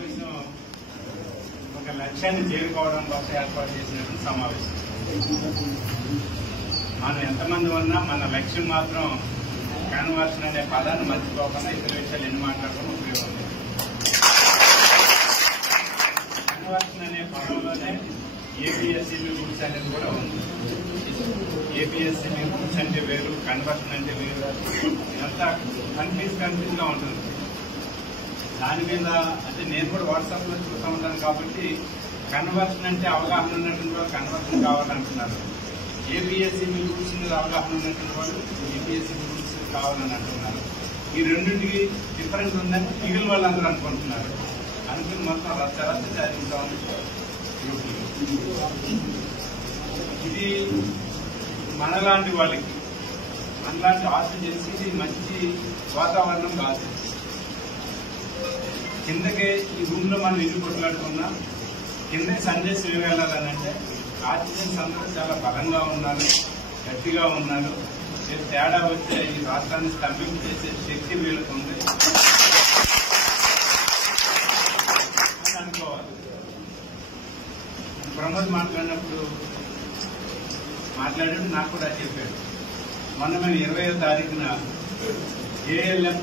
సమావేశం ఒక లక్ష్యాన్ని చేరుకోవడం కోసం ఏర్పాటు చేసినటువంటి సమావేశం. మనం ఎంతమంది ఉన్నా మన లక్ష్యం మాత్రం కన్వర్షన్ అనే పదాన్ని మర్చిపోకుండా ఇతర విషయాలు ఎన్ని మాట్లాడడం ఉపయోగం లేదు. కన్వర్షన్ అనే పదంలోనే ఏపీఎస్సీబీ రూల్స్ అనేది కూడా ఉంది. ఏపీఎస్సీబీ రూల్స్ అంటే వేరు, కన్వర్షన్ అంటే వేరు. ఇదంతా కన్ఫ్యూజ్ గా ఉంటుంది. దాని మీద అంటే నేను కూడా వాట్సాప్ లో చూస్తూ ఉంటాను కాబట్టి కన్వర్షన్ అంటే అవగాహన ఉన్నటువంటి వాళ్ళు కన్వర్షన్ కావాలంటున్నారు. ఏపీఎస్సీబీ రూల్స్ మీద అవగాహన ఉన్నటువంటి వాళ్ళు ఏపీఎస్సీబీ రూల్స్ కావాలని అంటున్నారు. ఈ రెండింటికి డిఫరెన్స్ ఉందని మిగిలిన వాళ్ళందరూ అనుకుంటున్నారు. అనుకుని మొత్తం రచ్చరచ్చ సాధించామని ఇది మనలాంటి వాళ్ళకి మనలాంటి ఆశ చేసి ఇది మంచి వాతావరణం కాదు. కిందకే ఈ రూమ్ లో మనం ఇల్లు కొట్లాడుకున్నా కిందకి సందేశం ఏమి వెళ్ళాలనంటే ఆర్టిజన్స్ అందరూ చాలా బలంగా ఉన్నారు, గట్టిగా ఉన్నారు. తేడా వచ్చే ఈ రాష్ట్రాన్ని స్తంభింపు చేసే శక్తి వీళ్ళకు ఉంది అని అనుకోవాలి. ప్రమోద్ మాట్లాడినప్పుడు నాకు కూడా చెప్పాడు. మొన్న మేము 20వ తారీఖున ఏఎల్ఎం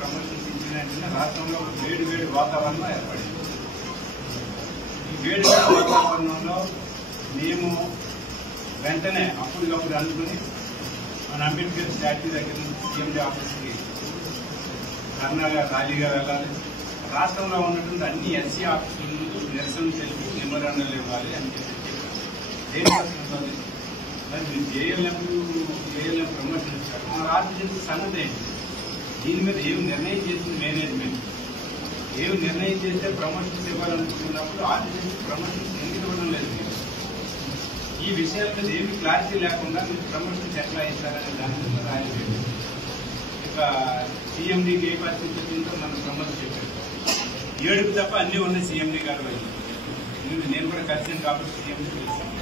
ప్రమోషన్స్ ఇచ్చినట్టుగా రాష్ట్రంలో వేడి వాతావరణం ఏర్పడింది. ఈ వేడి వాతావరణంలో మేము వెంటనే అప్పటికప్పుడు అనుకుని మన అంబేద్కర్ స్టాచ్యూ దగ్గర నుంచి సీఎండీ ఆఫీస్కి ధర్నాగా ర్యాలీగా వెళ్ళాలి. రాష్ట్రంలో ఉన్నటువంటి అన్ని ఎస్సీ ఆఫీసుల ముందు నిరసన తెలిపి మెమోరాండాలు ఇవ్వాలి అని చెప్పి ఏఎల్ఎం ప్రమోషన్ ఇస్తారు. మన రాష్ట్ర సంగతి ఏంటి? దీని మీద ఏమి నిర్ణయం చేసింది మేనేజ్మెంట్? ఏమి నిర్ణయం చేస్తే ప్రమోషన్స్ ఇవ్వాలనుకున్నప్పుడు ఆర్టిజన్స్ ప్రమోషన్స్ ఎందుకు ఇవ్వడం లేదు? ఈ విషయాల మీద ఏమి క్లారిటీ లేకుండా మీరు ప్రమోషన్స్ ఎట్లా ఇస్తారనే దాని మీద రాయలేదు. ఇక సీఎండీకి ఏ పరిస్థితులతో మనం ప్రమోషన్ చెప్పారు. ఏడుపు తప్ప అన్ని ఉన్నాయి సీఎండీ గారు అని. నేను కూడా కలిసాను కాబట్టి సీఎండీ తెలుసాను.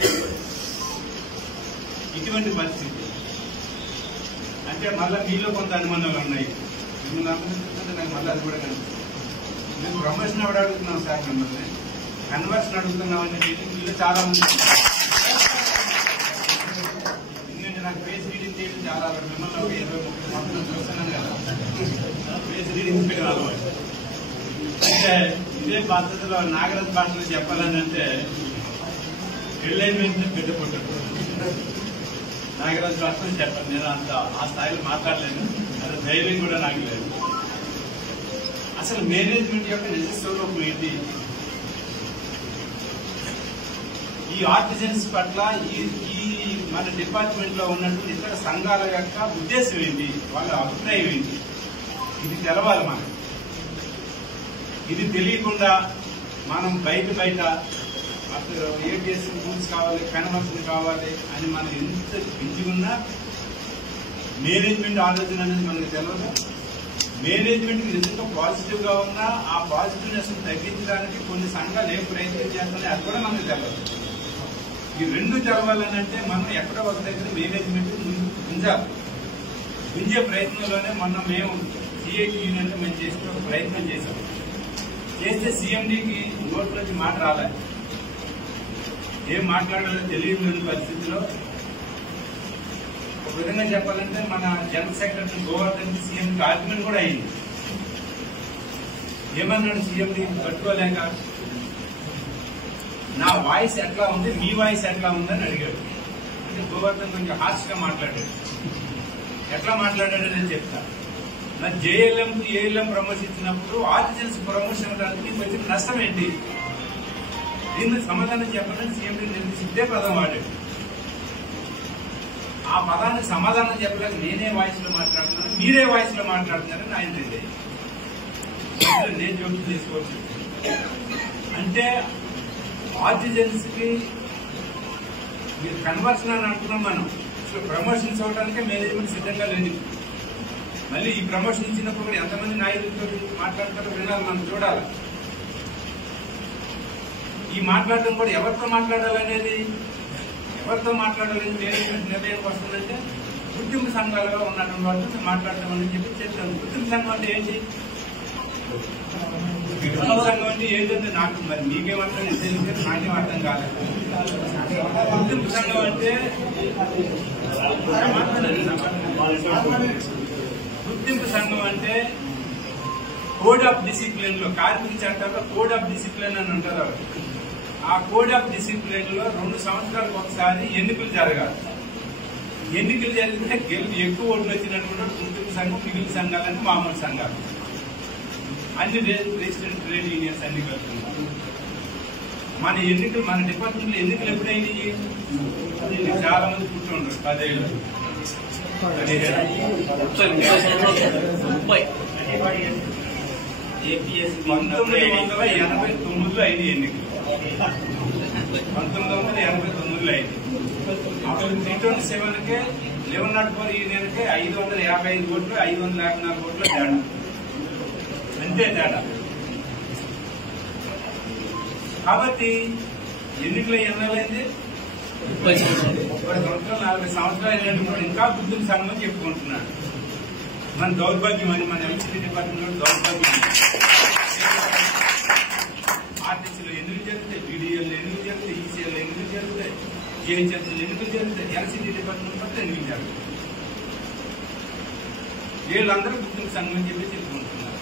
ఇటువంటి పరిస్థితి అంటే మళ్ళీ మీలో కొంత అనుమానాలు ఉన్నాయి. నాకు మళ్ళీ అది కూడా కనిపిస్తుంది. మేము ప్రమోషన్ ఎవరు అడుగుతున్నాం సార్, మిమ్మల్ని కన్వర్షన్ అడుగుతున్నాం అనేది మీలో చాలా మంది. ఎందుకంటే నాకు ఫేస్ రీడింగ్ చేయడం చాలా మిమ్మల్ని ఒక 20-30 సంవత్సరాలు చూస్తున్నాను కదా. ఫేస్ రీడింగ్ చేయడం అలవాటు. అంటే ఇదే పద్ధతిలో నాగరాజ్ భాషలో చెప్పాలని అంటే ఎలైన్మెంట్ పెద్ద పుట్టడు. నాగరాజు భాషలో చెప్పాను. నేను అంత ఆ స్థాయిలో మాట్లాడలేను, అది ధైర్యం కూడా నాకు లేదు. అసలు మేనేజ్మెంట్ యొక్క నిజ స్వరూపం ఏంటి? ఈ ఆర్టిజన్స్ పట్ల ఈ మన డిపార్ట్మెంట్ లో ఉన్నటువంటి ఇతర సంఘాల యొక్క ఉద్దేశం ఏంటి, వాళ్ళ అభిప్రాయం ఏంటి? ఇది తెలవాలి మనకు. ఇది తెలియకుండా మనం బయట ఏపీఎస్ రూల్స్ కావాలి, కన్వర్షన్ కావాలి అని మనం ఎంత పెంచుకున్నా మేనేజ్మెంట్ ఆలోచన అనేది మనకు తెలియదు. మేనేజ్మెంట్ కి నిజంగా పాజిటివ్ గా ఉన్నా ఆ పాజిటివ్నెస్ తగ్గించడానికి కొన్ని సంఘాలు ఏం ప్రయత్నం చేస్తున్నాయి అది కూడా మనకు తెలియదు. ఈ రెండు తెలవాలని అంటే మనం ఎక్కడో ఒక దగ్గర మేనేజ్మెంట్ ఉంచే ప్రయత్నంలోనే మేము సిఐటి యూనియన్ మేము చేసిన ఒక ప్రయత్నం చేశాం. చేస్తే సీఎండీకి నోట్ నుంచి మాట రాలేదు. ఏం మాట్లాడాలో తెలియని పరిస్థితిలో ఒక విధంగా చెప్పాలంటే మన జనరల్ సెక్రటరీ గోవర్ధన్ సీఎంకి ఆర్గ్యుమెంట్ కూడా అయింది. ఏమన్నాడు సీఎండి పట్టుకోలేక, నా వాయిస్ ఎట్లా ఉంది, మీ వాయిస్ ఎట్లా ఉందని అడిగాడు. అంటే గోవర్ధన్ కొంచెం హార్ష్ గా మాట్లాడాడు. ఎట్లా మాట్లాడాడని చెప్తా. నా జేఎల్ఎం ఏఎల్ఎం ప్రమోషన్ ఇచ్చినప్పుడు ఆర్టిజన్స్ ప్రమోషన్ ఇవ్వడానికి వచ్చిన నష్టం ఏంటి, దీన్ని సమాధానం చెప్పాలని సీఎండీ నిర్దేశించి ఇదే పదం వాడాడు. ఆ పదానికి సమాధానం చెప్పలేక నేనే వాయిస్ లో మాట్లాడుతున్నాను, మీరే వాయిస్ లో మాట్లాడుతున్నారని ఆయన తెలియదు. నేను జోక్యం చేసుకోవచ్చు. అంటే ఆర్టిజన్స్ కి మీరు కన్వర్షన్ అని అంటున్నాం. మనం ఇప్పుడు ప్రమోషన్స్ అవడానికి మేనేజ్మెంట్ సిద్ధంగా లేదు. మళ్ళీ ఈ ప్రమోషన్ ఇచ్చినప్పుడు కూడా ఎంతమంది నాయకులతో మాట్లాడతారో వినాలి, మనం చూడాలి. ఈ మాట్లాడటం కూడా ఎవరితో మాట్లాడాలనేది మేనేజ్మెంట్ నిర్ణయానికి వస్తుందంటే గుర్తింపు సంఘాలుగా ఉన్నటువంటి వాళ్ళతో మాట్లాడతామని చెప్పి చెప్తాను. గుర్తింపు సంఘం అంటే ఏంటి? గుర్తింపు సంఘం అంటే ఏంటంటే నాకు మరి మీకేమర్థం తెలియదు, నాకేం అర్థం కాలేదు. గుర్తింపు సంఘం అంటే గుర్తింపు సంఘం అంటే కోడ్ ఆఫ్ డిసిప్లిన్ లో, కార్మిక చట్టాల్లో కోడ్ ఆఫ్ డిసిప్లిన్ అని అంటారు. ఆ కోడ్ ఆఫ్ డిసిప్లిన్ లో 2 సంవత్సరాలకు ఒకసారి ఎన్నికలు జరగాలి. ఎన్నికలు జరిగితే ఎక్కువ ఓట్లు వచ్చినటువంటి గుర్తింపు సంఘం, మిగిలిన సంఘాలంటే మామూలు సంఘాలు. అన్ని ప్రెసిడెంట్ ట్రేడ్ యూనియన్స్ అన్ని కలుపుతున్నాయి. మన ఎన్నికలు, మన డిపార్ట్మెంట్ లో ఎన్నికలు ఎప్పుడైనాయి? చాలా మంది కూర్చోండ్రు 10 ఏళ్ళు 1989లో అయింది ఎన్నికలు. 1989లో అయింది. అప్పుడు 327కే 1104 యూనియన్కే 555 ఓట్లు, 554 ఓట్లు తేడా. అంతే తేడా. కాబట్టి ఎన్నికలు ఎన్నాళ్ళైంది? 30 సంవత్సరాలు, 40 సంవత్సరాలు అయినటువంటి ఇంకా గుర్తింపు సంఘం చెప్పుకుంటున్నాడు. మన దౌర్భాగ్యం అని, మన ఎలక్ట్రిసిటీ డిపార్ట్మెంట్ లో దౌర్భాగ్యం. ఆర్టీసీలో ఎన్నికలు జరుగుతాయి, బీడీఎల్ ఎన్నికలు జరుగుతాయి, ఈసీఎల్ ఎన్నికలు జరుగుతాయి, జిహెచ్ఎంసీలు ఎన్నికలు జరుగుతాయి, ఎలక్ట్రిసిటీ డిపార్ట్మెంట్ మొత్తం ఎన్నికలు జరుగుతాయి. వీళ్ళందరూ గుర్తింపు సంఘం అని చెప్పి చెప్పుకుంటున్నారు.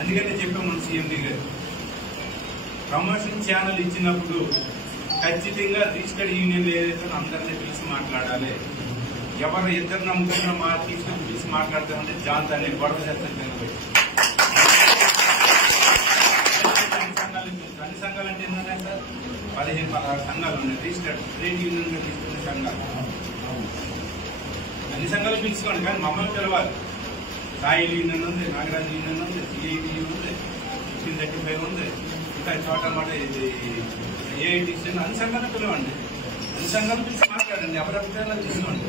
అందుకనే చెప్పాం మన సీఎండీ గారు, ప్రమోషన్ ఛానల్ ఇచ్చినప్పుడు ఖచ్చితంగా రిజిస్టర్డ్ యూనియన్ ఏదైతే అందరినీ పిలిచి మాట్లాడాలి. ఎవరు ఇద్దరు నమ్ముకున్న మా తీసుకొని పిలిచి మాట్లాడతామంటే జాంతాన్ని గొడవ చేస్తారు. అన్ని సంఘాలు అంటే ఏంటంటే సార్ 15-16 సంఘాలు ఉన్నాయి. రిజిస్టర్డ్ ట్రేడ్ యూనియన్ లో తీసుకునే సంఘాలు అన్ని సంఘాలు పిలుచుకోండి, కానీ మమ్మల్ని పిలవాలి. సాయిల్ యూనియన్ ఉంది, నాగరాజ్ యూనియన్ ఉంది, సిఐటి ఉంది, 1535 ఉంది, ఇంకా చోట మాట ఏఐటీసీ అన్ని సంఘాలను పిలవండి. అన్ని సంఘాలు పిలిచి మాట్లాడండి. ఎవరి అభిప్రాయాలు తీసుకోండి.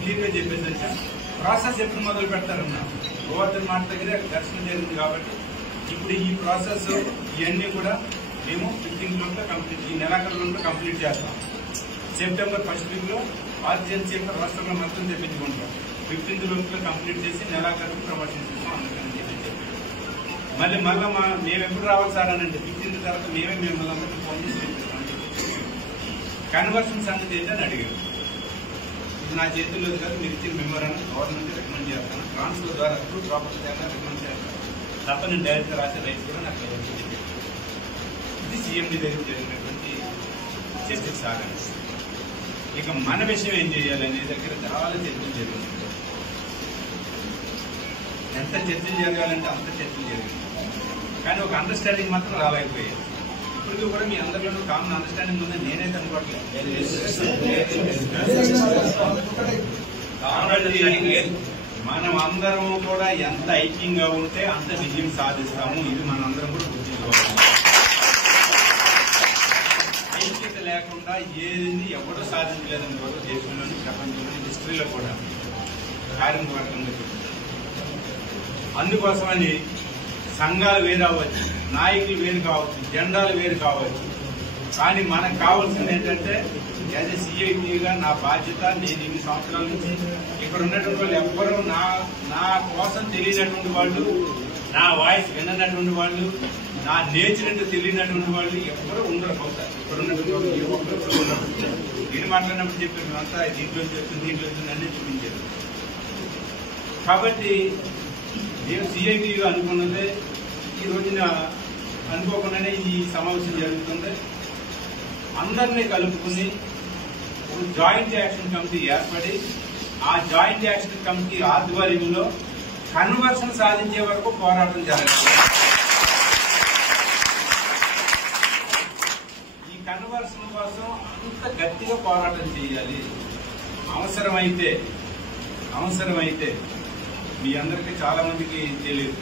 క్లియర్ గా చెప్పేసి ప్రాసెస్ ఎప్పుడు మొదలు పెడతారన్నా, గోవర్ధన్ మాట దగ్గర దర్శనం జరిగింది కాబట్టి ఇప్పుడు ఈ ప్రాసెస్ ఇవన్నీ కూడా మేము 15 కంప్లీట్, ఈ నెలాఖరులో కంప్లీట్ చేస్తాం. సెప్టెంబర్ 1st వీక్ లో ఆర్జెన్సీ యొక్క రాష్ట్రంలో మొత్తం తెప్పించుకుంటాం. 15 లోపల కంప్లీట్ చేసి నెలాఖరు ప్రమోషన్ చేస్తాం. అందుకని చెప్పి మళ్ళీ మేము ఎప్పుడు రావాలి సార్ అని అంటే 15 తర్వాత మేమే మిమ్మల్ని అందరికీ ఫోన్ చేసి తెప్పిస్తాం. కన్వర్షన్ సంగతి ఏంటని అడిగారు. ఇది నా చేతుల్లో కాదు, మీరు ఇచ్చిన మెమోరాన్ని గవర్నమెంట్ రికమెండ్ చేస్తాను. ట్రాన్స్ఫర్ ద్వారా త్రూ ప్రాపర్టీ ద్వారా రికమెండ్ చేస్తాను తప్ప నేను డైరెక్ట్ రాసే రైట్స్ కూడా నాకు ఇది సీఎండీ దగ్గర జరిగినటువంటి చర్చకు సాగాలి. ఇక మన విషయం ఏం చేయాలనే దగ్గర చాలా చర్చలు జరిగింది. ఎంత చర్చలు జరగాలంటే అంత చర్చలు జరిగింది, కానీ ఒక అండర్స్టాండింగ్ మాత్రం రాలేకపోయాయి. ఇప్పటికీ కూడా మీ అందరిలోనూ కామన్ అండర్స్టాండింగ్ ఉందని నేనైతే అనుకోవట్లేదు. మనం అందరము కూడా ఎంత ఐక్యంగా ఉంటే అంత విజయం సాధిస్తాము. ఇది మనందరం కూడా గుర్తించుకోవాలి. ఐక్యత లేకుండా ఏది ఎవరూ సాధించలేదని కూడా దేశంలోని, ప్రపంచంలోని, హిస్టరీలో కూడా కార్మిక వర్గంలో. అందుకోసమని సంఘాలు వేరు అవ్వచ్చు, నాయకులు వేరు కావచ్చు, జెండాలు వేరు కావచ్చు, కానీ మనకు కావాల్సింది ఏంటంటే యాజ్ ఎ సిఐటిగా నా బాధ్యత. నేను ఇన్ని సంవత్సరాల నుంచి ఇక్కడ ఉన్నటువంటి వాళ్ళు ఎవ్వరూ నా కోసం తెలియనటువంటి వాళ్ళు, నా వాయిస్ విన్నటువంటి వాళ్ళు, నా నేచర్ అంటే తెలియనటువంటి వాళ్ళు ఎవ్వరూ ఉండరు. అవుతారు ఇక్కడ ఉన్నటువంటి వాళ్ళు ఒక్కరు ఉండరు. నేను మాట్లాడినప్పుడు చెప్పాను, అంతా దీంట్లో చెప్తుంది, దీంట్లో చెప్తుంది అన్నీ చూపించారు. కాబట్టి నేను సిఐటిగా అనుకున్నదే ఈ రోజున అనుకోకుండానే ఈ సమావేశం జరుగుతుంది. అందరినీ కలుపుకుని జాయింట్ యాక్షన్ కమిటీ ఏర్పడి ఆ జాయింట్ యాక్షన్ కమిటీ ఆధ్వర్యంలో కన్వర్షన్ సాధించే వరకు పోరాటం జరగాలి. ఈ కన్వర్షన్ కోసం అంత గట్టిగా పోరాటం చేయాలి. అవసరమైతే మీ అందరికీ చాలా మందికి తెలియదు,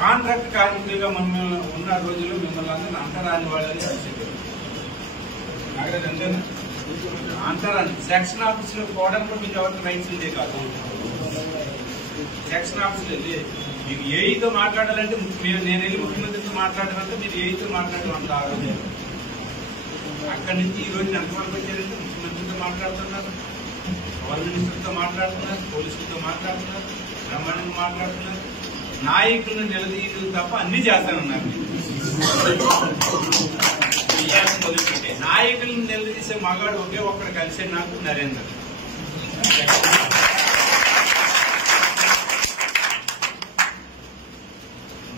కాంట్రాక్ట్ కార్మికులుగా మమ్మల్ని ఉన్న రోజుల్లో మిమ్మల్ని అందరినీ అంటరాని వాళ్ళని చెప్పారు. అంటారని సెక్షన్ ఆఫీసులో పోవడానికి కూడా మీకు ఎవరికి రైట్స్ ఉండే కాదు. సెక్షన్ ఆఫీసులో వెళ్ళి మీరు ఏఈతో మాట్లాడాలంటే నేను వెళ్ళి ముఖ్యమంత్రితో మాట్లాడాలంటే మీరు ఏఈతో మాట్లాడమంటారు. అక్కడి నుంచి ఈ రోజు ఎంతవరకు వచ్చారంటే ముఖ్యమంత్రితో మాట్లాడుతున్నారు, పవర్ మినిస్టర్తో మాట్లాడుతున్నారు, పోలీసులతో మాట్లాడుతున్నారు, బ్రహ్మాండంగా మాట్లాడుతున్నారు. నాయకులను నిలదీయడం తప్ప అన్ని చేస్తానన్నారు. మొదలుపెట్టే నాయకులను నిలదీసే మగాడు ఒకే ఒక్కడు కలిసే నాకు నరేంద్ర.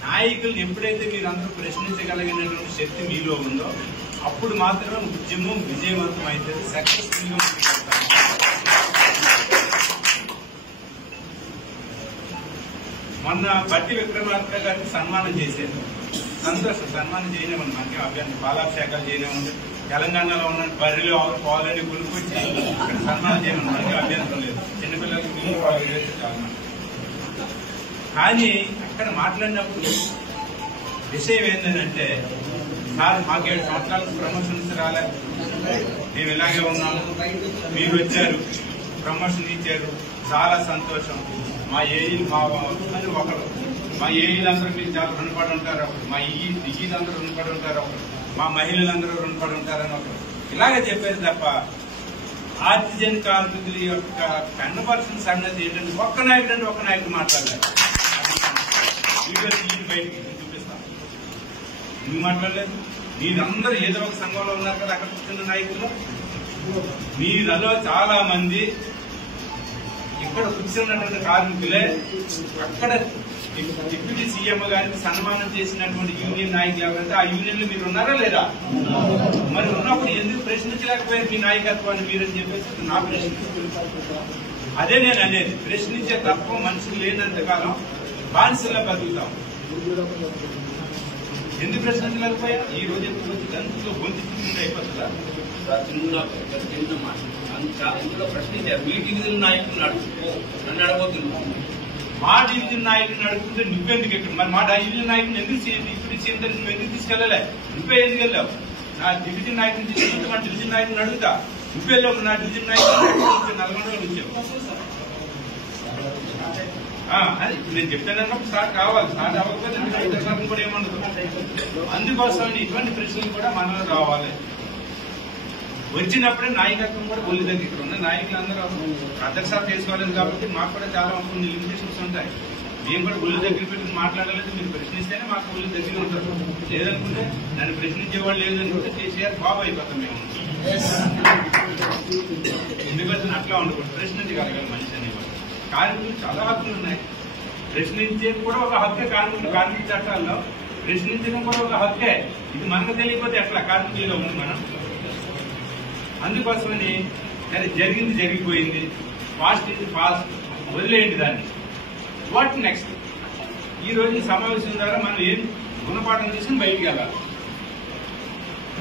నాయకులను ఎప్పుడైతే మీరందరూ ప్రశ్నించగలిగినటువంటి శక్తి మీలో ఉందో అప్పుడు మాత్రమే ఉద్యమం విజయవంతం అవుతుంది, సక్సెస్ఫుల్ గా ముందుకెళ్తాం. మొన్న బట్టి విక్రమార్క గారికి సన్మానం చేశారు. సంతోషం, సన్మానం చేయనివ్వండి, మనకి అభ్యంతరం, పాలాభిషేకాలు చేయనివ్వండి. తెలంగాణలో ఉన్న బర్రెలు పాలని కొనుక్కొచ్చి ఇక్కడ సన్మానం చేయమని మనకి అభ్యంతరం లేదు. చిన్నపిల్లలకి నీళ్ళు పాలు చాలా. కానీ అక్కడ మాట్లాడినప్పుడు విషయం ఏంటంటే, సార్ మాకు 7 సంవత్సరాలకు ప్రమోషన్స్ రాలే, మేము ఇలాగే ఉన్నాము, మీరు వచ్చారు ప్రమోషన్ ఇచ్చారు, చాలా సంతోషం. మా ఏఈలు ఒకరు, మా ఏఈలందరూ మీకు చాలా రుణపడి ఉంటారు, మా ఈలందరూ రుణపడి ఉంటారు, మా మహిళలందరూ రుణపడి ఉంటారని ఒకరు ఇలాగే చెప్పారు తప్ప ఆర్టిజన్ కార్మికుల యొక్క కన్వర్షన్ సంగతి ఏంటంటే ఒక్క నాయకుడు మాట్లాడలేదు. బయటికి చూపిస్తాం, నువ్వు మాట్లాడలేదు. మీరందరూ ఏదో ఒక సంఘంలో ఉన్నారు కదా, అక్కడ కూర్చున్న నాయకులు మీరలో చాలా మంది ఇక్కడ కూర్చున్నటువంటి కార్మికులే అక్కడ డిప్యూటీ సీఎం గారికి సన్మానం చేసినటువంటి యూనియన్ నాయకులు ఎవరైతే ఆ యూనియన్ లో మీరు ఉన్నారా లేదా? మరి ఉన్నప్పుడు ఎందుకు ప్రశ్నించలేకపోయారు మీ నాయకత్వాన్ని మీరని చెప్పేసి నా ప్రశ్న. అదే నేను అనేది, ప్రశ్నించే తత్వం మనుషులు లేనంత కాలం బానిసల్లా బతుకుతాం. ఎందుకు ప్రశ్నించలేకపోయారు? ఈ రోజు గంతులో గొంతు అయిపోతుందా? చిన్న మాట అందులో ప్రశ్నించారు, మీ డివిజన్ నాయకులు నడుచుకో, నన్ను అడగొద్దు. మా డివిజన్ నాయకుడిని అడుగుతుంటే నువ్వెందుకు ఎక్కడ? మరి మా డివిజన్ నాయకుని ఎందుకు ఇప్పుడు నువ్వు ఎందుకు తీసుకెళ్లలే? నువ్వే ఎందుకు వెళ్ళావు? నా డివిజన్ నాయకుని తీసుకుంటే మా డివిజన్ నాయకుని అడుగుతా, నువ్వెళ్ళావు. నా డివిజన్ నాయకుడు నల్గొండలో వచ్చావు. అది నేను చెప్తానన్నప్పుడు స్టార్ట్ కావాలి, స్టార్ట్ అవ్వకపోతే కూడా ఏమఉండదు. అందుకోసం ఇటువంటి ప్రశ్నలు కూడా మనలో రావాలి. వచ్చినప్పుడే నాయకత్వం కూడా ఒళ్ళు దగ్గర ఇక్కడ ఉన్న నాయకులందరూ అధ్యక్షాలు చేసుకోలేదు కాబట్టి మాకు కూడా చాలా కొన్ని లిమిటేషన్స్ ఉంటాయి. మేము కూడా ఒళ్ళు దగ్గర పెట్టుకుని మాట్లాడలేదు. మీరు ప్రశ్నిస్తేనే మాకు ఒళ్ళు దగ్గర ఉంటారు. లేదనుకుంటే నన్ను ప్రశ్నించేవాళ్ళు లేదనుకుంటే కేసీఆర్ బాబు అయిపోతాం మేము. ఎందుకంటే అట్లా ఉండకూడదు, ప్రశ్నించగలగాలి మనిషి అనేవాడు. కార్మికులు చాలా హక్కులు ఉన్నాయి, ప్రశ్నించేది కూడా ఒక హక్కే. కార్మిక చట్టాల్లో ప్రశ్నించడం కూడా ఒక హక్కే. ఇది మనకు తెలియకపోతే ఎట్లా కార్మికులుగా ఉంది మనం? అందుకోసమని జరిగింది జరిగిపోయింది, ఫాస్ట్ ఇది ఫాస్ట్, వదిలేయండి దాన్ని. What next? ఈ రోజు సమావేశం ద్వారా మనం ఏం గుణపాఠం తీసుకుని బయటికి వెళ్ళాలి.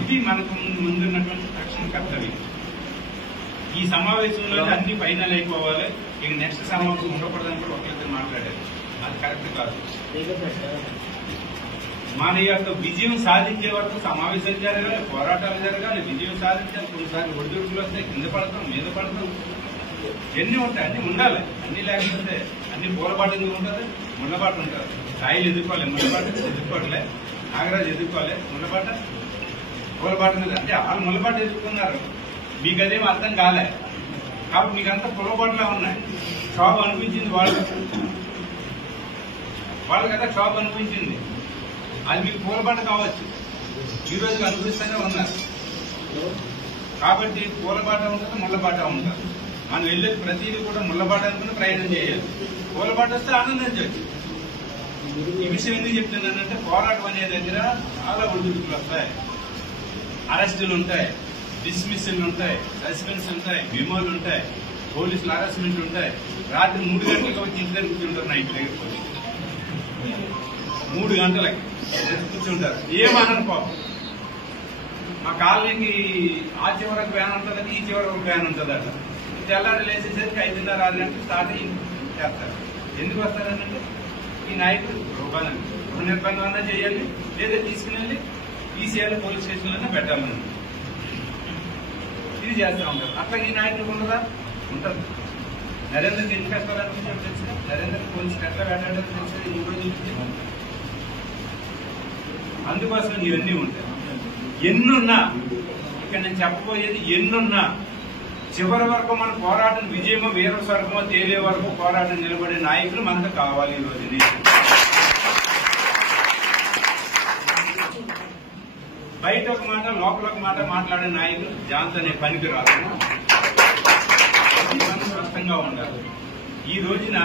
ఇది మనకు ముందున్నటువంటి తక్షణ కర్తవ్యం. ఈ సమావేశంలో అన్ని ఫైనల్ అయిపోవాలి. ఇక నెక్స్ట్ సమావేశం ఉండకూడదని కూడా ఒకరిద్దరు మాట్లాడారు. అది కరెక్ట్ కాదు. మన యొక్క విజయం సాధించే వరకు సమావేశాలు జరగాలి, పోరాటాలు జరగాలి, విజయం సాధించాలి. కొన్నిసార్లు ఒడిదుడుకులు వస్తాయి, కింద పడతాం, మీద పడతాం, ఎన్ని ఉంటాయి, అన్ని ఉండాలి. అన్ని లేకపోతే అన్ని పూలబాటు ఎందుకు ఉంటుంది? ముళ్ళబాటు ఉంటుంది. రాయిలు ఎదుర్కోవాలి, ముళ్ళబాట ఎదుర్కోవట్లే. నాగరాజు ఎదుర్కోవాలి, ముళ్ళబాట పూలబాట మీద. అంటే వాళ్ళు ముళ్ళబాట ఎదుర్కొన్నారు, మీకు అదేమో అర్థం కాలే కాబట్టి మీకంతా పూలబాటులా ఉన్నాయి. క్షోభ అనిపించింది వాళ్ళు కదా, క్షోభ అనిపించింది. అది మీకు పూలబాట కావచ్చు, ఈ రోజు అనుభవిస్తూనే ఉన్నారు. కాబట్టి పూలబాట ఉంటుంది, ముళ్ళబాట ఉంటుంది. మనం వెళ్ళేది ప్రతిదీ కూడా ముళ్ళబాట అనుకుని ప్రయాణం చేయాలి. పూలబాట వస్తే ఆనందించవచ్చు. ఈ విషయం ఎందుకు చెప్తున్నానంటే, పోరాటం అనే దగ్గర చాలా ఒడిదుడుకులు వస్తాయి, అరెస్టులు ఉంటాయి, డిస్మిస్లు ఉంటాయి, సస్పెన్స్ ఉంటాయి, మెమోలు ఉంటాయి, పోలీసులు హరాస్మెంట్ ఉంటాయి. రాత్రి 3 గంటలకు వచ్చి ఇంటి దగ్గర కూర్చుంటారు, నైట్ దగ్గర 3 గంటలకి కూర్చుంటారు. ఏమనను పాపం. మా కాలనీకి ఆ చివరకు వ్యాన్ ఉంటుందని ఈ చివరకు వ్యాన్ ఉంటుందట. తెల్లారి లేచేసరికి 5:30, 6 గంటలకు స్టార్ట్ అయ్యి చేస్తారు. ఎందుకు వస్తారనంటే, ఈ నాయకుడు గృహ నిర్బంధం అన్నా చేయాలి, లేదా తీసుకుని వెళ్ళి ఈసీఆర్ పోలీస్ స్టేషన్లోనే పెట్టాలని ఇది చేస్తూ ఉంటారు. అట్లా ఈ నాయకుడికి ఉండదా? ఉంటుంది. నరేంద్రకి ఎన్ని కష్టాలు అనిపించారు తెలుసు, నరేంద్రకి పోలీసు ఎట్లా పెట్టాడో తెలుసు. ఈ రోజు అందుకోసం ఇవన్నీ ఉంటాయి. ఎన్నున్నా, ఇక్కడ నేను చెప్పబోయేది ఎన్నున్నా, చివరి వరకు మన పోరాటం విజయమో వీర స్వర్గమో తేలే వరకు పోరాటం నిలబడే నాయకులు మనకు కావాలి ఈ రోజు. బయట ఒక మాట లోపల ఒక మాట మాట్లాడే నాయకులు జాన్స్ అనే పనికి రాదు. స్పష్టంగా ఉండాలి. ఈ రోజున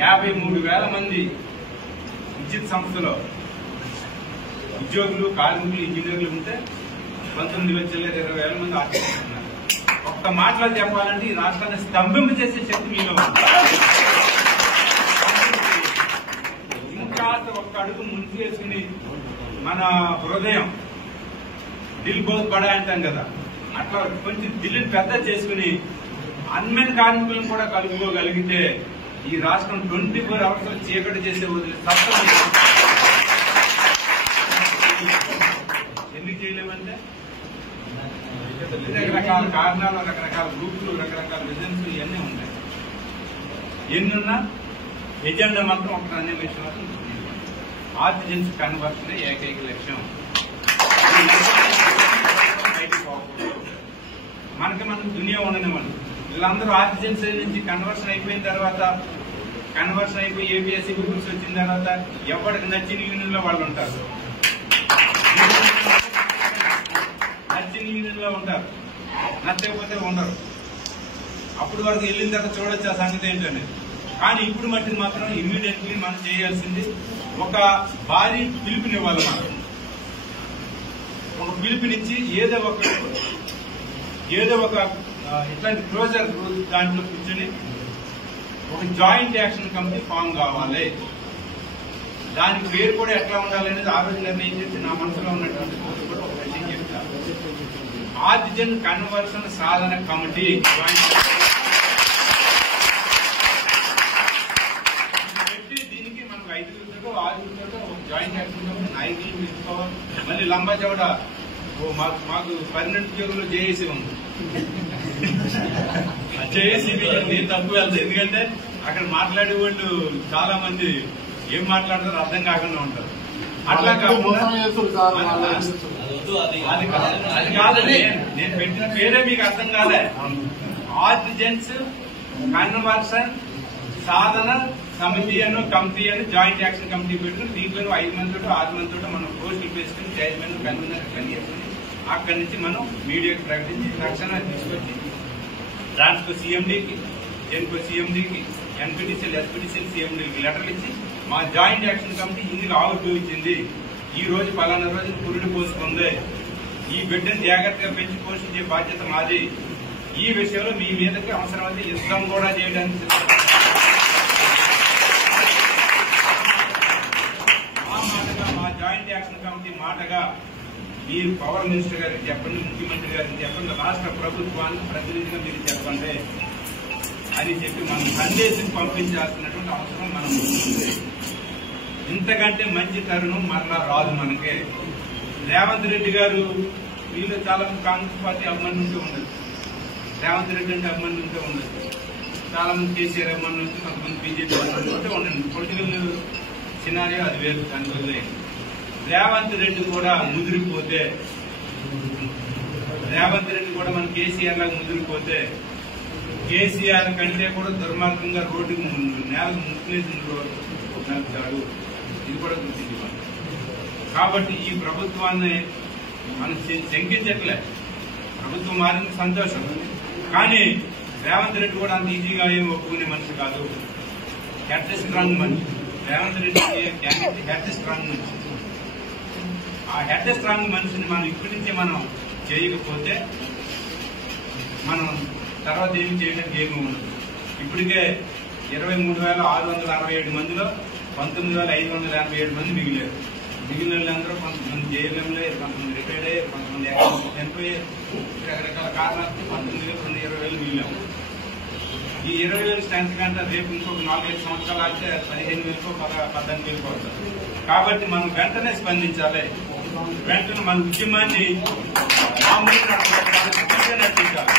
53,000 మంది విద్యుత్ సంస్థలో ఉద్యోగులు, కార్మికులు, ఇంజనీర్లు ఉంటే 19,20,000 మంది ఆర్టిస్టులు ఉన్నారు. ఒక్క మాటలో చెప్పాలంటే ఈ రాష్ట్రాన్ని స్తంభింప చేసే శక్తి మీలో ఉంది. ఇంకా ఒక్క అడుగు ముందు వేసుకుని మన హృదయం దిల్ బహుత్ బడా అంటాం కదా, అట్లా కొంచెం దిల్లుని పెద్ద చేసుకుని అన్మెన్ కార్మికులను కూడా కలుపుకోగలిగితే ఈ రాష్ట్రం 24 hours చీకటి చేసే వదిలి సత్తం. ఎందుకు చేయలేమంటే రకరకాల కారణాలు, రకరకాల గ్రూపులు, రకరకాల విజన్స్ ఇవన్నీ ఉంటాయి. ఎన్నున్నా ఎజెండా మాత్రం ఒక అన్ని విషయం ఆర్టిజన్స్ కన్వర్షన్ ఏకైక లక్ష్యం. మనకు దునియా ఉండనివ్వండి. వీళ్ళందరూ ఆర్టిజన్స్ నుంచి కన్వర్షన్ అయిపోయిన తర్వాత, కన్వర్షన్ అయిపోయి ఏపీఎస్సీ గ్రూప్స్ వచ్చిన తర్వాత ఎవరికి నచ్చిన యూనియన్ లో వాళ్ళు ఉంటారు, నచ్చిన యూనియన్ లో ఉంటారు, నచ్చకపోతే ఉండరు. అప్పుడు వరకు వెళ్ళిన తర్వాత చూడొచ్చు ఆ సంగతి ఏంటనే. కానీ ఇప్పుడు మట్టిని మాత్రం ఇమ్మీడియట్లీ మనం చేయాల్సింది ఒక భారీ పిలుపునివ్వాలి. మనం ఒక పిలుపునిచ్చి ఏదో ఒక ఇట్లాంటి క్లోజర్ దాంట్లో కూర్చొని ఒక జాయింట్ యాక్షన్ కమిటీ ఫామ్ కావాలి. దానికి పేరు కూడా ఎట్లా ఉండాలి అనేది ఆ రోజు నిర్ణయం చేసి నా మనసులో ఉన్నటువంటి కూడా ఒక విషయం చెప్తాను. ఆర్టిజన్ కన్వర్షన్ సాధన కమిటీ పెట్టి దీనికి మనకు 5 ఒక జాయింట్ యాక్షన్ కమిటీ నాయకులు తీసుకోవాలి. మళ్ళీ లంబా చౌడ మాకు పర్మనెంట్ ఉద్యోగంలో జేఏసీ ఉంది. జేఏసీబీ నేను తప్పు వెళ్తాను. ఎందుకంటే అక్కడ మాట్లాడే వాళ్ళు చాలా మంది ఏం మాట్లాడతారో అర్థం కాకుండా ఉంటారు. అట్లా కాకుండా అది కాదండి, నేను పెట్టిన పేరే మీకు అర్థం కాలే. ఆర్టిజన్స్ కన్వర్షన్ సాధన సమితి అని కమిటీ అని జాయింట్ యాక్షన్ కమిటీ పెట్టుకుని దీంట్లో 5 మందితో 6 మందితో మనం పోస్టులు వేసుకుని చైర్మన్ కన్వీనర్ కనిపిస్తుంది. అక్కడి నుంచి మనం మీడియాకి ప్రకటించి రక్షణ తీసుకొచ్చి దాంట్లో సీఎండీకి, జెన్కో సీఎండీకి, ఎన్పీటీసీఎల్, ఎస్పీటీసీఎల్ సీఎండీకి లెటర్లు ఇచ్చి మా జాయింట్ యాక్షన్ కమిటీ ఇందుకు ఆవిర్భవించింది, ఈ రోజు పలానా రోజు పురుడు పోసుకుంది, ఈ బిడ్డను జాగ్రత్తగా పెంచి పోషించే బాధ్యత మాది, ఈ విషయంలో మీ మీదకి అవసరమైతే యుద్ధం కూడా చేయడానికి ఆ మాటగా మా జాయింట్ యాక్షన్ కమిటీ మాటగా మీరు పవర్ మినిస్టర్ గారికి చెప్పండి, ముఖ్యమంత్రి గారికి చెప్పండి, రాష్ట్ర ప్రభుత్వాన్ని ప్రతినిధిగా మీరు చెప్పండి అని చెప్పి మనం సందేశం పంపించాల్సినటువంటి అవసరం మనం ఉంది. ఇంతకంటే మంచి తరుణం మరలా రాదు మనకే. రేవంత్ రెడ్డి గారు వీళ్ళు చాలా మంది కాంగ్రెస్ పార్టీ అభిమానులు ఉంటే ఉండదు, రేవంత్ రెడ్డి అంటే అభిమానులు ఉంటే ఉండదు, చాలా మంది కేసీఆర్ అభిమానులు నుంచి కొంతమంది బీజేపీ అభిమానులు ఉంటే ఉండండి. పొలిటికల్ సినారియో అది వేరు, దాని వదిలేయండి. రేవంత్ రెడ్డి కూడా ముదిరిపోతే, రేవంత్ రెడ్డి కూడా మన కేసీఆర్ లాగా ముదిరిపోతే, కేసీఆర్ కంటే కూడా దుర్మార్గంగా రోడ్డుకు నేలకు ముక్కులేసి నడుపుతాడు. ఇది కూడా గుర్తించాలి. కాబట్టి ఈ ప్రభుత్వాన్ని మనం శంకించట్లే. ప్రభుత్వం మారింది సంతోషం, కానీ రేవంత్ రెడ్డి కూడా అంత ఈజీగా ఏం ఒప్పుకునే మనిషి కాదు. హెడ్ స్ట్రాంగ్ మనిషి రేవంత్ రెడ్డి, హెడ్ స్ట్రాంగ్ మనిషి. ఆ హెడ్ స్ట్రాంగ్ మనిషిని మనం ఇప్పటి నుంచే మనం చేయకపోతే మనం తర్వాత ఏమి చేయడానికి ఏమీ ఉండదు. ఇప్పటికే 23,667 మందిలో 19,587 మంది మిగిలారు. మిగిలిన వాళ్ళందరూ కొంతమంది జైలులో, కొంతమంది రిటైర్డ్ అయ్యారు, కొంతమంది చనిపోయారు. రకరకాల కారణాలతో 19,000 మిగిలాము. ఈ 20,000 స్ట్రెంత్ కంటే రేపు ఇంకొక 4-5 సంవత్సరాలు అయితే 15,000 18,000 అవుతారు. కాబట్టి మనం వెంటనే స్పందించాలి. వెంటనే మన ఉద్యమాన్ని నడిపించాలి.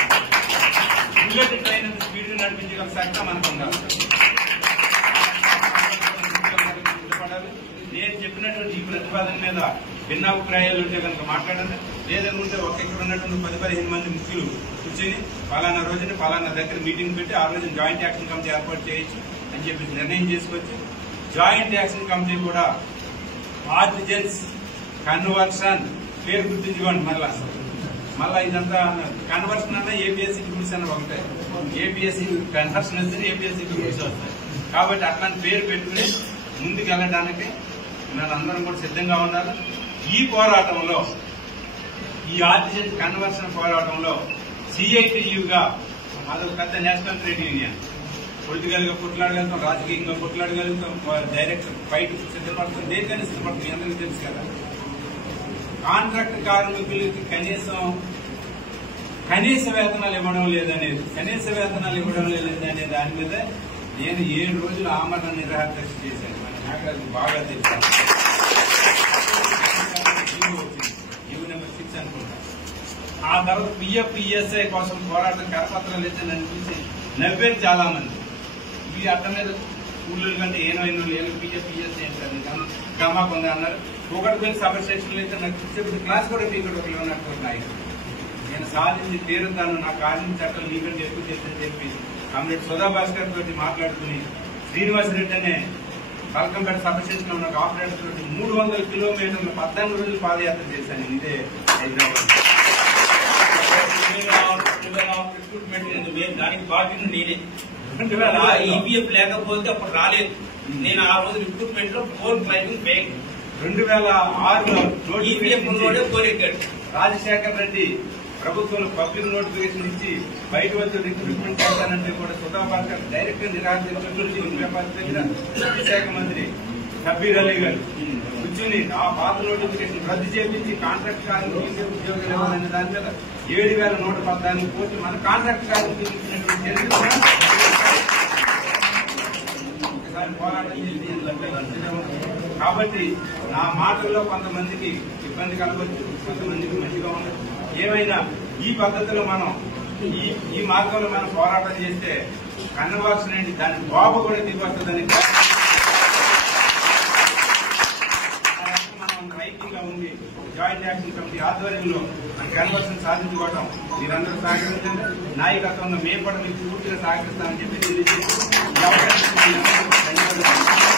బుల్లెట్ ట్రైన్ స్పీడ్ నడిపించగల సత్తా మనకు ఉండాలి. నేను చెప్పినటువంటి ఈ ప్రతిపాదన మీద భిన్నాభిప్రాయాలు ఉంటే కనుక మాట్లాడండి. లేదనుకుంటే ఇక్కడ ఉన్నటువంటి 10-15 మంది ముఖ్యులు కూర్చొని పలానా రోజున పలానా దగ్గర మీటింగ్ పెట్టి ఆ రోజున జాయింట్ యాక్షన్ కమిటీ ఏర్పాటు చేయొచ్చు అని చెప్పి నిర్ణయం చేసుకోవచ్చు. జాయింట్ యాక్షన్ కమిటీ కూడా ఆర్టిజన్స్ కన్వర్షన్ పేరు గుర్తుంచుకోండి. మళ్ళా ఇదంతా కన్వర్షన్ అన్న ఏపీఎస్సీ రూల్స్ అన్న ఒకటే. ఏపీఎస్సీ కన్వర్షన్ వస్తే ఏపీఎస్సీ రూల్స్ వస్తాయి. కాబట్టి అట్లాంటి పేరు పెట్టుకుని ముందుకు వెళ్ళడానికి మనందరం కూడా సిద్ధంగా ఉండాలి. ఈ పోరాటంలో, ఈ ఆర్టిజన్ కన్వర్షన్ పోరాటంలో సిఐటియుగా అదొక పెద్ద నేషనల్ ట్రేడ్ యూనియన్. పొలిటికల్ గా కొట్లాడగలుగుతాం, రాజకీయంగా కొట్లాడగలుగుతాం, డైరెక్ట్ ఫైట్ సిద్ధపడుతుంది, దేనికైనా సిద్ధపడుతుంది. అందరికీ తెలుసు కదా. కాంట్రాక్ట్ కార్మికులకి కనీస వేతనాలు ఇవ్వడం లేదనే దాని మీద నేను 7 రోజులు ఆమరణ నిరాహార చేశాను. మన నాగరాజు బాగా తెలుసు. జీవో నెంబర్ 6 అనుకుంటా. ఆ తర్వాత పిఎఫ్ ఈఎస్ఐ కోసం పోరాటం కరపత్రాలు ఇచ్చింది అనిపించి నవ్వేది చాలా మంది. ఈ అర్థం మీద స్కూళ్ళ కంటే ఏళ్ళు పిఎఫ్ ఈఎస్ఐ అంటారు, గమా కొంద అన్నారు. ఒకటి పోయి సబ్ స్టేషన్లు అయితే నాకు చెప్పి క్లాస్ కూడా టీకట్ ఒకటి ఉన్నట్టు నాయకుడు. నేను సాధించి తీరుతాను, నా కార్మిక చట్టం నీకంటే ఎక్కువ చేస్తుందని చెప్పి కామ్రేడ్ సుధా భాస్కర్ తోటి మాట్లాడుకుని శ్రీనివాసరెడ్డి అనే పల్కంపేట సబ్ స్టేషన్ లో ఉన్న ఆపరేటర్ తోటి 300 కిలోమీటర్లు 14 రోజులు పాదయాత్ర చేశాను. ఇదే హైదరాబాద్. రిక్రూట్మెంట్ దానికి బాధ్యత నేనే. ఈపీఎఫ్ లేకపోతే అప్పుడు రాలేదు. నేను ఆ రోజు రిక్రూట్మెంట్ లో 4 డ్రైవింగ్ బ్యాగ్ 2006లో ఈపీఎఫ్ ఉన్నోడే కోరికాడు. రాజశేఖర్ రెడ్డి ప్రభుత్వంలో పబ్లిక్ నోటిఫికేషన్ ఇచ్చి బయట వచ్చి రిక్రూట్మెంట్ చేస్తానంటే కూడా సుధా భాస్కర్ డైరెక్ట్ గా నిరాకరించారు. శాఖ మంత్రి షబ్బీర్ అలీ గారు కూర్చుని ఆ పాత నోటిఫికేషన్ రద్దు చేపించి కాంట్రాక్ట్ కార్మికులు ఉద్యోగాలు ఇవ్వాలనే దాని మీద 7,114 కోట్లు మన కాంట్రాక్ట్ కార్మికులు ఇచ్చినటువంటి పోరాటం చేసి. కాబట్టి నా మాటల్లో కొంతమందికి ఇబ్బంది కలగవచ్చు, కొంతమందికి మంచిగా ఉండదు. ఏమైనా ఈ పద్ధతిలో మనం ఈ మార్గంలో మనం పోరాటం చేస్తే కన్వర్షన్ ఏంటి దాని బాబు కూడా దిగొస్తుందని మనం రైటింగ్ గా ఉంది. జాయింట్ యాక్షన్ కమిటీ ఆధ్వర్యంలో మన కన్వర్షన్ సాధించుకోవడం మీరందరూ సహకరించండి. నాయకత్వంలో మేము కూడా మీకు పూర్తిగా సహకరిస్తామని చెప్పి తెలియజేసి ధన్యవాదాలు.